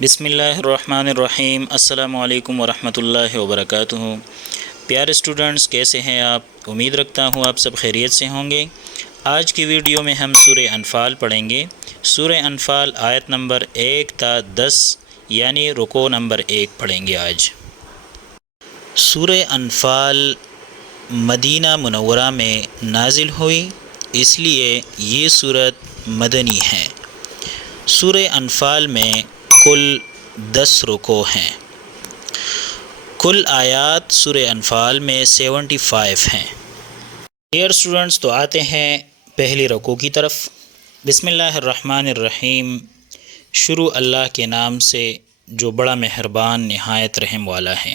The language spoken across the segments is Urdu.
بسم اللہ الرحمن الرحیم۔ السلام علیکم ورحمۃ اللہ وبرکاتہ۔ پیارے اسٹوڈنٹس، کیسے ہیں آپ؟ امید رکھتا ہوں آپ سب خیریت سے ہوں گے۔ آج کی ویڈیو میں ہم سورہ انفال پڑھیں گے۔ سورہ انفال آیت نمبر 1 تا 10 یعنی رکوع نمبر 1 پڑھیں گے آج۔ سورہ انفال مدینہ منورہ میں نازل ہوئی، اس لیے یہ سورت مدنی ہے۔ سورہ انفال میں کل 10 رکوع ہیں۔ کل آیات سورہ انفال میں 75 ہیں۔ ڈیئر اسٹوڈنٹس، تو آتے ہیں پہلی رکوع کی طرف۔ بسم اللہ الرحمن الرحیم۔ شروع اللہ کے نام سے جو بڑا مہربان نہایت رحم والا ہے۔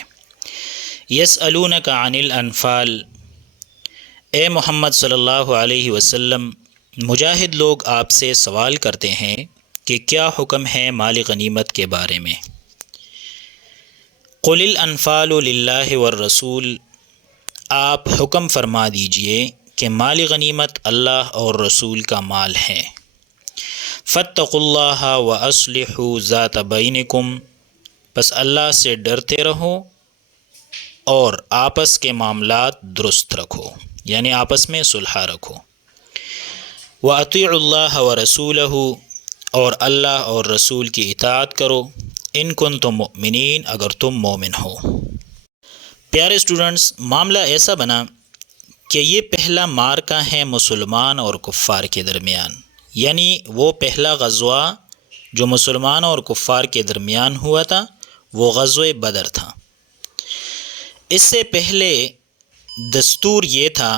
یسألونک عن الانفال، اے محمد صلی اللہ علیہ وسلم، مجاہد لوگ آپ سے سوال کرتے ہیں کہ کیا حکم ہے مال غنیمت کے بارے میں۔ قل الانفال للہ والرسول، آپ حکم فرما دیجئے کہ مال غنیمت اللہ اور رسول کا مال ہے۔ فاتقوا اللہ واصلحوا ذات بینکم، پس اللہ سے ڈرتے رہو اور آپس کے معاملات درست رکھو، یعنی آپس میں صلح رکھو۔ وَأَطِيعُوا اللَّهَ وَرَسُولَهُ، اور اللہ اور رسول کی اطاعت کرو، ان کنتم مؤمنین، اگر تم مومن ہو۔ پیارے اسٹوڈنٹس، معاملہ ایسا بنا کہ یہ پہلا معرکہ ہے مسلمان اور کفار کے درمیان، یعنی وہ پہلا غزوہ جو مسلمان اور کفار کے درمیان ہوا تھا وہ غزوہ بدر تھا۔ اس سے پہلے دستور یہ تھا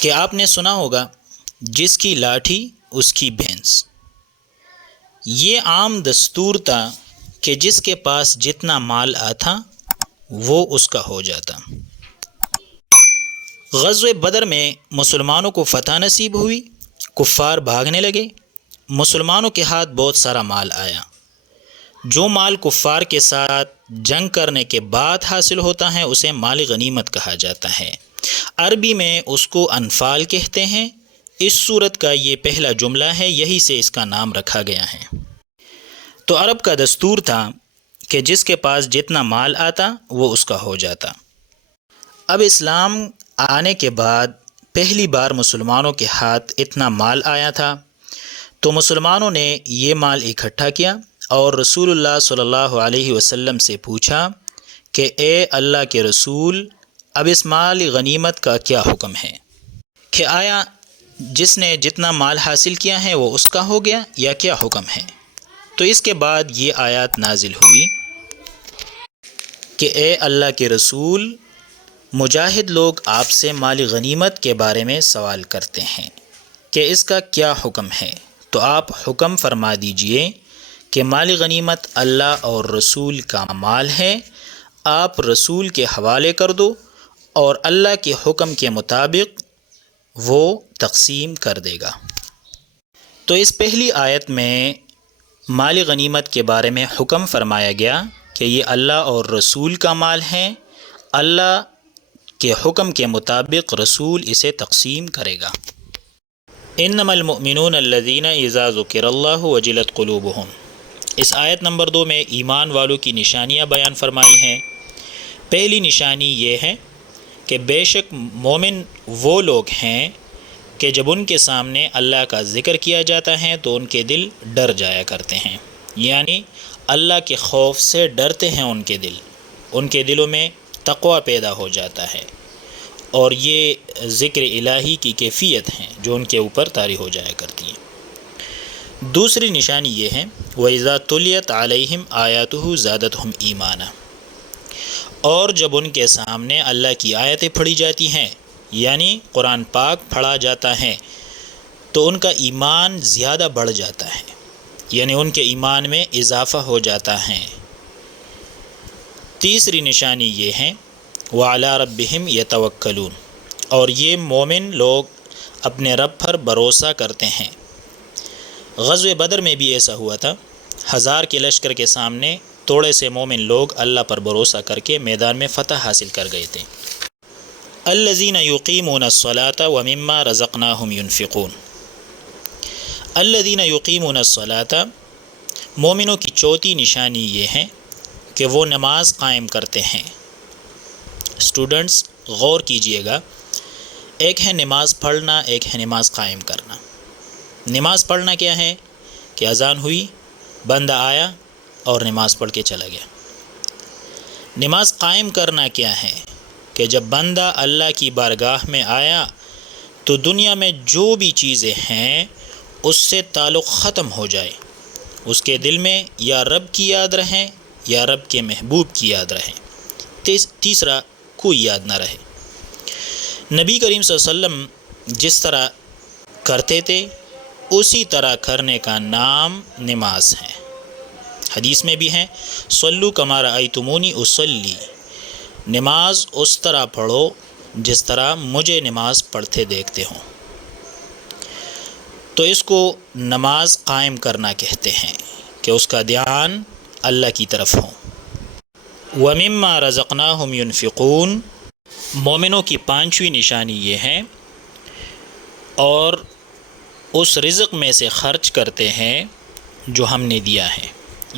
کہ آپ نے سنا ہوگا جس کی لاٹھی اس کی بھینس۔ یہ عام دستور تھا کہ جس کے پاس جتنا مال آتا وہ اس کا ہو جاتا۔ غزوہ بدر میں مسلمانوں کو فتح نصیب ہوئی، کفار بھاگنے لگے، مسلمانوں کے ہاتھ بہت سارا مال آیا۔ جو مال کفار کے ساتھ جنگ کرنے کے بعد حاصل ہوتا ہے اسے مال غنیمت کہا جاتا ہے۔ عربی میں اس کو انفال کہتے ہیں۔ اس سورت کا یہ پہلا جملہ ہے، یہی سے اس کا نام رکھا گیا ہے۔ تو عرب کا دستور تھا کہ جس کے پاس جتنا مال آتا وہ اس کا ہو جاتا۔ اب اسلام آنے کے بعد پہلی بار مسلمانوں کے ہاتھ اتنا مال آیا تھا، تو مسلمانوں نے یہ مال اکٹھا کیا اور رسول اللہ صلی اللہ علیہ وسلم سے پوچھا کہ اے اللہ کے رسول، اب اس مال غنیمت کا کیا حکم ہے؟ کہ آیا جس نے جتنا مال حاصل کیا ہے وہ اس کا ہو گیا یا کیا حکم ہے؟ تو اس کے بعد یہ آیات نازل ہوئی کہ اے اللہ کے رسول، مجاہد لوگ آپ سے مال غنیمت کے بارے میں سوال کرتے ہیں کہ اس کا کیا حکم ہے، تو آپ حکم فرما دیجئے کہ مال غنیمت اللہ اور رسول کا مال ہے، آپ رسول کے حوالے کر دو اور اللہ کے حکم کے مطابق وہ تقسیم کر دے گا۔ تو اس پہلی آیت میں مال غنیمت کے بارے میں حکم فرمایا گیا کہ یہ اللہ اور رسول کا مال ہے، اللہ کے حکم کے مطابق رسول اسے تقسیم کرے گا۔ انما المؤمنون الذین اذا ذکر اللہ وجلت قلوبہم، اس آیت نمبر 2 میں ایمان والوں کی نشانیاں بیان فرمائی ہیں۔ پہلی نشانی یہ ہے کہ بے شک مومن وہ لوگ ہیں کہ جب ان کے سامنے اللہ کا ذکر کیا جاتا ہے تو ان کے دل ڈر جایا کرتے ہیں، یعنی اللہ کے خوف سے ڈرتے ہیں ان کے دلوں میں تقوی پیدا ہو جاتا ہے، اور یہ ذکر الہی کی کیفیت ہیں جو ان کے اوپر طاری ہو جایا کرتی ہیں۔ دوسری نشانی یہ ہے وَإِذَا تُلِيَتْ عَلَيْهِمْ آيَاتُهُ زَادَتْهُمْ ایمانا، اور جب ان کے سامنے اللہ کی آیتیں پڑھی جاتی ہیں، یعنی قرآن پاک پڑھا جاتا ہے، تو ان کا ایمان زیادہ بڑھ جاتا ہے، یعنی ان کے ایمان میں اضافہ ہو جاتا ہے۔ تیسری نشانی یہ ہے وَعَلَىٰ رَبِّهِمْ يَتَوَكَّلُونَ، اور یہ مومن لوگ اپنے رب پر بھروسہ کرتے ہیں۔ غزوہ بدر میں بھی ایسا ہوا تھا، 1000 کے لشکر کے سامنے تھوڑے سے مومن لوگ اللہ پر بھروسہ کر کے میدان میں فتح حاصل کر گئے تھے۔ الذین یقیمون الصلاۃ ومما رزقناہم ینفقون، الذین یقیمون الصلاۃ، مومنوں کی چوتھی نشانی یہ ہے کہ وہ نماز قائم کرتے ہیں۔ اسٹوڈنٹس غور کیجئے گا، ایک ہے نماز پڑھنا، ایک ہے نماز قائم کرنا۔ نماز پڑھنا کیا ہے کہ اذان ہوئی، بندہ آیا اور نماز پڑھ کے چلا گیا۔ نماز قائم کرنا کیا ہے کہ جب بندہ اللہ کی بارگاہ میں آیا تو دنیا میں جو بھی چیزیں ہیں اس سے تعلق ختم ہو جائے، اس کے دل میں یا رب کی یاد رہیں یا رب کے محبوب کی یاد رہے، تیسرا کوئی یاد نہ رہے۔ نبی کریم صلی اللہ علیہ وسلم جس طرح کرتے تھے اسی طرح کرنے کا نام نماز ہے۔ حدیث میں بھی ہے، صلو کما رأیتمونی اصلی، نماز اس طرح پڑھو جس طرح مجھے نماز پڑھتے دیکھتے ہوں۔ تو اس کو نماز قائم کرنا کہتے ہیں کہ اس کا دھیان اللہ کی طرف ہو۔ وَمِمَّا رَزَقْنَاهُمْ يُنْفِقُونَ، مومنوں کی پانچویں نشانی یہ ہے اور اس رزق میں سے خرچ کرتے ہیں جو ہم نے دیا ہے،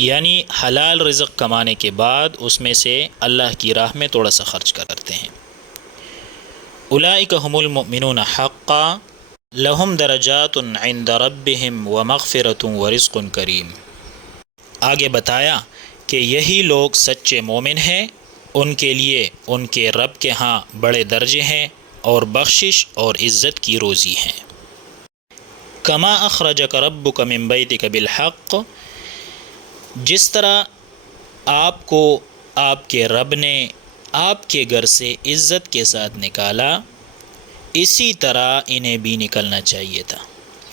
یعنی حلال رزق کمانے کے بعد اس میں سے اللہ کی راہ میں تھوڑا سا خرچ کرتے ہیں۔ اولئک ھم المؤمنون حقا لہم درجات عند ربہم ومغفرۃ ورزق کریم۔ آگے بتایا کہ یہی لوگ سچے مومن ہیں، ان کے لیے ان کے رب کے ہاں بڑے درجے ہیں اور بخشش اور عزت کی روزی ہے۔ کما اخرجک ربک من بیتک بالحق، جس طرح آپ کو آپ کے رب نے آپ کے گھر سے عزت کے ساتھ نکالا، اسی طرح انہیں بھی نکلنا چاہیے تھا۔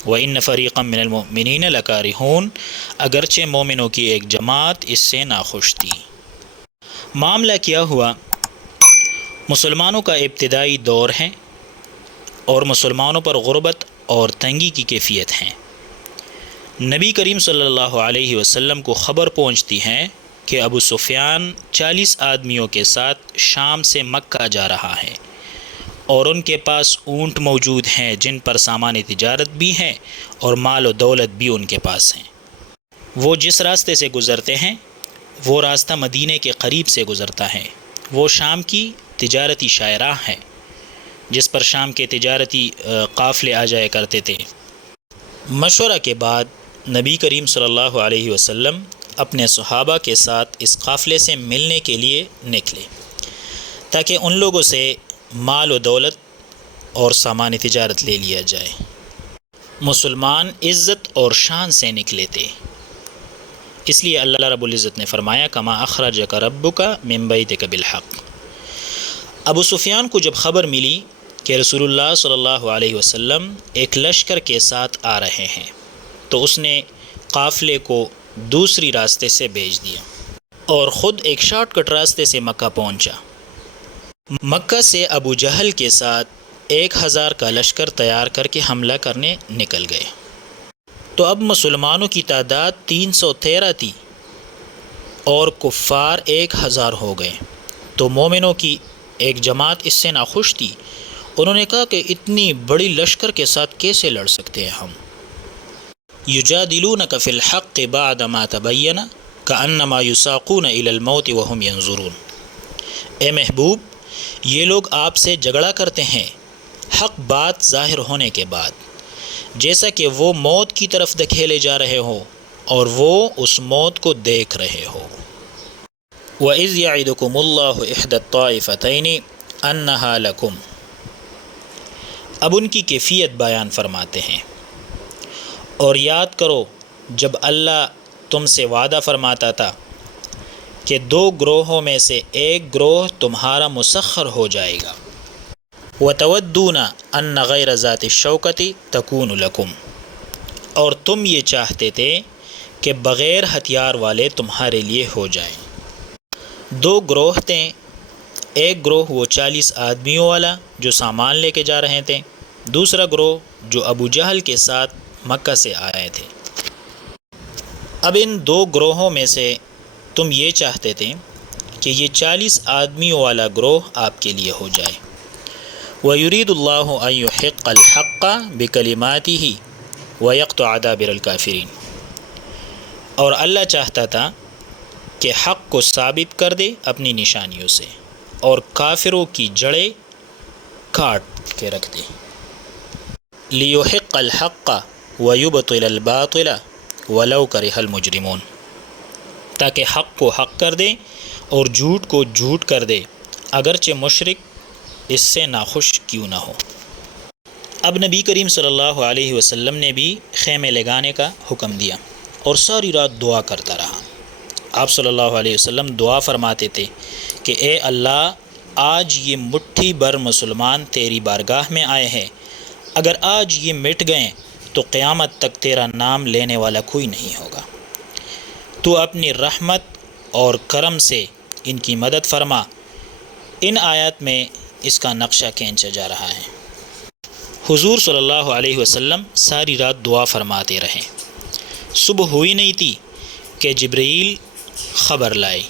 وَإِنَّ فَرِيقًا مِّنَ الْمُؤْمِنِينَ لَكَارِهُونَ، اگرچہ مومنوں کی ایک جماعت اس سے ناخوش تھی۔ معاملہ کیا ہوا، مسلمانوں کا ابتدائی دور ہے اور مسلمانوں پر غربت اور تنگی کی کیفیت ہے۔ نبی کریم صلی اللہ علیہ وسلم کو خبر پہنچتی ہے کہ ابو سفیان 40 آدمیوں کے ساتھ شام سے مکہ جا رہا ہے اور ان کے پاس اونٹ موجود ہیں جن پر سامان تجارت بھی ہے اور مال و دولت بھی ان کے پاس ہیں۔ وہ جس راستے سے گزرتے ہیں وہ راستہ مدینے کے قریب سے گزرتا ہے۔ وہ شام کی تجارتی شاہراہ ہے جس پر شام کے تجارتی قافلے آ جایا کرتے تھے۔ مشورہ کے بعد نبی کریم صلی اللہ علیہ وسلم اپنے صحابہ کے ساتھ اس قافلے سے ملنے کے لیے نکلے تاکہ ان لوگوں سے مال و دولت اور سامان تجارت لے لیا جائے۔ مسلمان عزت اور شان سے نکلے تھے، اس لیے اللہ رب العزت نے فرمایا کما اخرجک ربک من بیتک بالحق۔ ابو سفیان کو جب خبر ملی کہ رسول اللہ صلی اللہ علیہ وسلم ایک لشکر کے ساتھ آ رہے ہیں تو اس نے قافلے کو دوسری راستے سے بھیج دیا اور خود ایک شارٹ کٹ راستے سے مکہ پہنچا۔ مکہ سے ابو جہل کے ساتھ 1000 کا لشکر تیار کر کے حملہ کرنے نکل گئے۔ تو اب مسلمانوں کی تعداد 313 تھی اور کفار 1000 ہو گئے۔ تو مومنوں کی ایک جماعت اس سے ناخوش تھی، انہوں نے کہا کہ اتنی بڑی لشکر کے ساتھ کیسے لڑ سکتے ہیں ہم؟ یجادلونک فی الحق بعد ما تبین کانما یساقون الی الموت وهم ینظرون۔ اے محبوب، یہ لوگ آپ سے جھگڑا کرتے ہیں حق بات ظاہر ہونے کے بعد، جیسا کہ وہ موت کی طرف دھکیلے جا رہے ہوں اور وہ اس موت کو دیکھ رہے ہو۔ وَإِذْ يَعِدُكُمُ اللَّهُ إِحْدَى الطَّائِفَتَيْنِ أَنَّهَا لَكُمْ، اب ان کی کیفیت بیان فرماتے ہیں، اور یاد کرو جب اللہ تم سے وعدہ فرماتا تھا کہ 2 گروہوں میں سے ایک گروہ تمہارا مسخر ہو جائے گا۔ وَتَوَدُّونَ أَنَّ غَيْرَ ذَاتِ الشَّوْكَةِ تَكُونُ لَكُمْ، اور تم یہ چاہتے تھے کہ بغیر ہتھیار والے تمہارے لیے ہو جائیں۔ 2 گروہ تھے، ایک گروہ وہ 40 آدمیوں والا جو سامان لے کے جا رہے تھے، دوسرا گروہ جو ابو جہل کے ساتھ مکہ سے آئے تھے۔ اب ان 2 گروہوں میں سے تم یہ چاہتے تھے کہ یہ 40 آدمیوں والا گروہ آپ کے لیے ہو جائے۔ وَيُرِيدُ اللَّهُ أَن يُحِقَّ الْحَقَّ بِكَلِمَاتِهِ وَيَقْطَعَ دَابِرَ الْكَافِرِينَ، اور اللہ چاہتا تھا کہ حق کو ثابت کر دے اپنی نشانیوں سے اور کافروں کی جڑیں کاٹ کے رکھ دے۔ لیحق الحق ویبطل الباطل ولو کرہ المجرمون، تاکہ حق کو حق کر دے اور جھوٹ کو جھوٹ کر دے اگرچہ مشرک اس سے ناخوش کیوں نہ ہو۔ اب نبی کریم صلی اللہ علیہ وسلم نے بھی خیمے لگانے کا حکم دیا اور ساری رات دعا کرتا رہا۔ آپ صلی اللہ علیہ وسلم دعا فرماتے تھے کہ اے اللہ، آج یہ مٹھی بھر مسلمان تیری بارگاہ میں آئے ہیں، اگر آج یہ مٹ گئے تو قیامت تک تیرا نام لینے والا کوئی نہیں ہوگا۔ تو اپنی رحمت اور کرم سے ان کی مدد فرما۔ ان آیات میں اس کا نقشہ کھینچا جا رہا ہے۔ حضور صلی اللہ علیہ وسلم ساری رات دعا فرماتے رہے۔ صبح ہوئی نہیں تھی کہ جبرائیل خبر لائے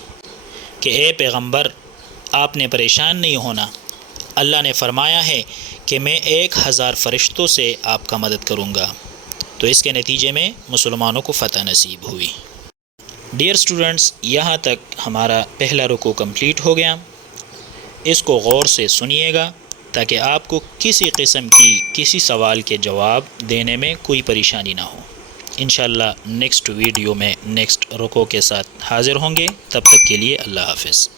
کہ اے پیغمبر، آپ نے پریشان نہیں ہونا، اللہ نے فرمایا ہے کہ میں 1000 فرشتوں سے آپ کا مدد کروں گا۔ تو اس کے نتیجے میں مسلمانوں کو فتح نصیب ہوئی۔ ڈیئر اسٹوڈنٹس، یہاں تک ہمارا پہلا رکوع کمپلیٹ ہو گیا۔ اس کو غور سے سنیے گا تاکہ آپ کو کسی قسم کی کسی سوال کے جواب دینے میں کوئی پریشانی نہ ہو۔ انشاءاللہ نیکسٹ ویڈیو میں نیکسٹ رکوع کے ساتھ حاضر ہوں گے۔ تب تک کے لیے اللہ حافظ۔